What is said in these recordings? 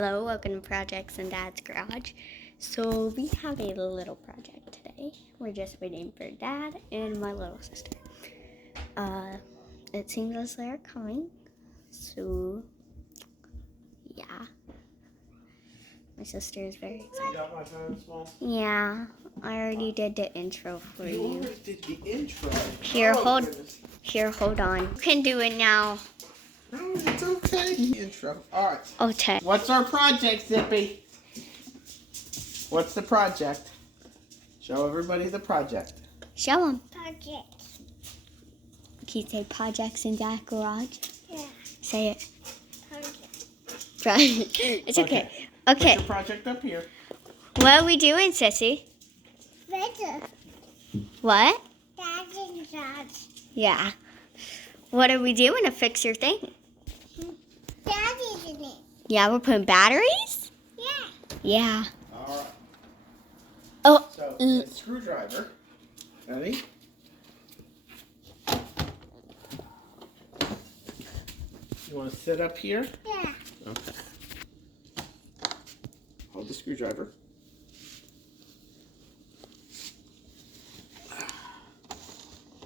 Hello, welcome to Projects in Dad's Garage. So we have a little project today. We're just waiting for Dad and my little sister. It seems as they're coming. So yeah. My sister is very excited. You got my phone small? Yeah, I already did the intro for you. You already did the intro. Here, Goodness. hold on. You can do it now. No, it's okay. Intro. All right. Okay. What's our project, Zippy? What's the project? Show everybody the project. Show them. Project. Can you say Projects in Dad's Garage? Yeah. Say it. Project. It's okay. Put Okay. your project up here. What are we doing, Sissy? Better. What? Dad's in charge. Yeah. What are we doing to fix your thing? Daddy's in it. Yeah, we're putting batteries? Yeah. Yeah. All right. Oh. So, the screwdriver. Ready? You want to sit up here? Yeah. Okay. Hold the screwdriver.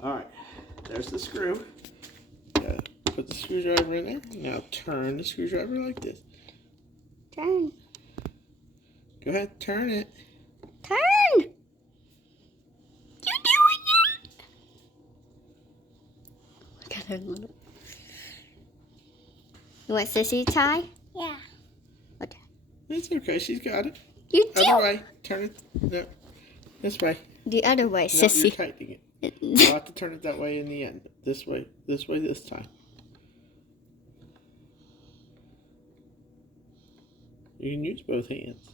All right. There's the screw. Put the screwdriver in there. Now turn the screwdriver like this. Turn. Go ahead, turn it. Turn. You're doing it. Look at her little. You want Sissy to tie? Yeah. Okay. It's okay. She's got it. You do. Other way. Turn it. No. This way. The other way, No, you're Sissy. tightening it. You'll have to turn it that way in the end. This way. This way this time. You can use both hands.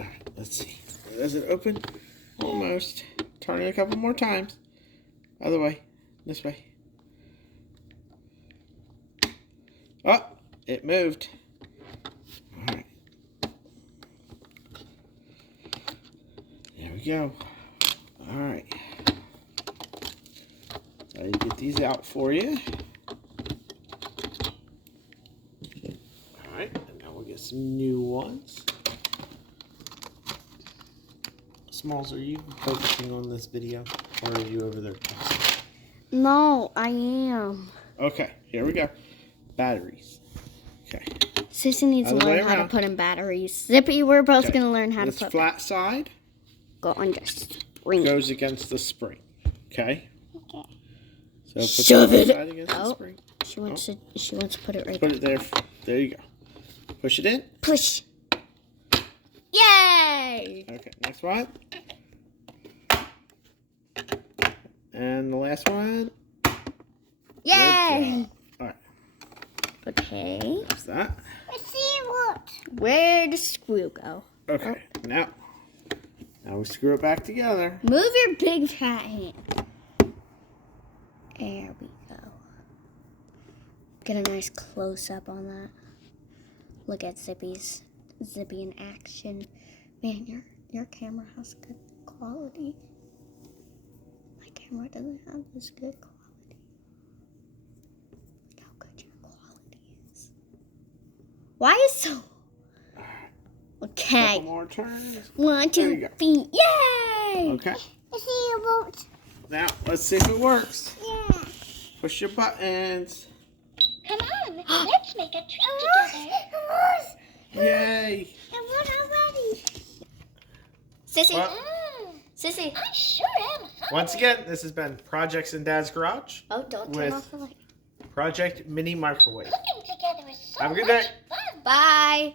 Alright, let's see. Does it open? Almost. Turn it a couple more times. Other way. This way. Oh! It moved. Alright. There we go. Alright. I'll get these out for you. Alright, and now we'll get some new ones. Smalls, are you focusing on this video? Or are you over there? No, I am. Okay, here we go. Batteries. Okay. Sissy needs to Other way learn how to around. put in batteries. Zippy, we're both Okay. going to learn how to This put flat side go under spring. goes against the spring. Okay? Okay. So put Shove the it. flat side against the Oh. spring. She wants to put it right Put it there. There you go. Push it in. Push. Yay! Okay, next one. And the last one. Yay! Alright, Okay. that's that. Let's see what. Where'd the screw go? Okay, now we screw it back together. Move your big fat hand. There we go. Get a nice close up on that. Look at Zippy in action. Man, your camera has good quality. My camera doesn't have this good quality. Look how good your quality is. Why is so? Okay. Couple more turns. 1, There you 2, go. 3. Yay! Okay, Let's see what. now let's see if it works. Yeah. Push your buttons. Come on. Let's make a trip together. Yay! It was already. Sissy. Well, Sissy. I sure am hungry. once again, this has been Projects in Dad's Garage. Oh, don't With- turn off the light. Project Mini Microwave. Cooking together is so Have a good much day. fun. Bye.